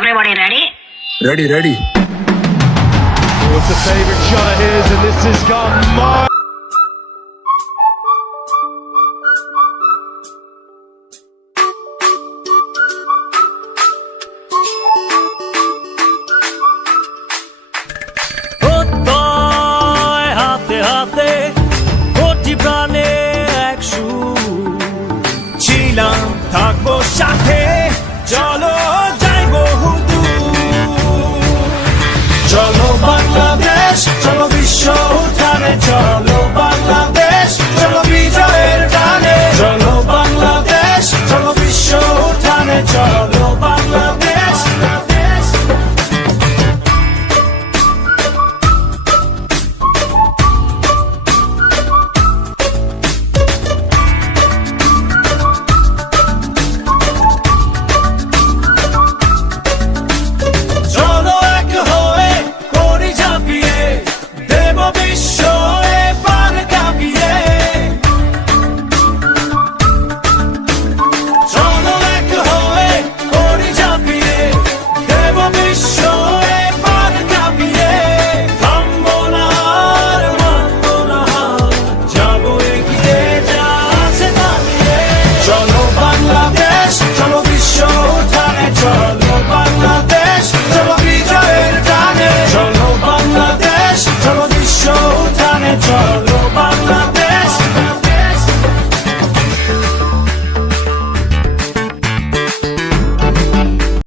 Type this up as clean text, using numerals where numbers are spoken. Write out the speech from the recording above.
Everybody ready? Ready, ready. It's a favourite shot of his, and this has gone miles. হাতে হাতে কোটি প্রাণে এক সুর ছিলাম থাকবো সাথে চলো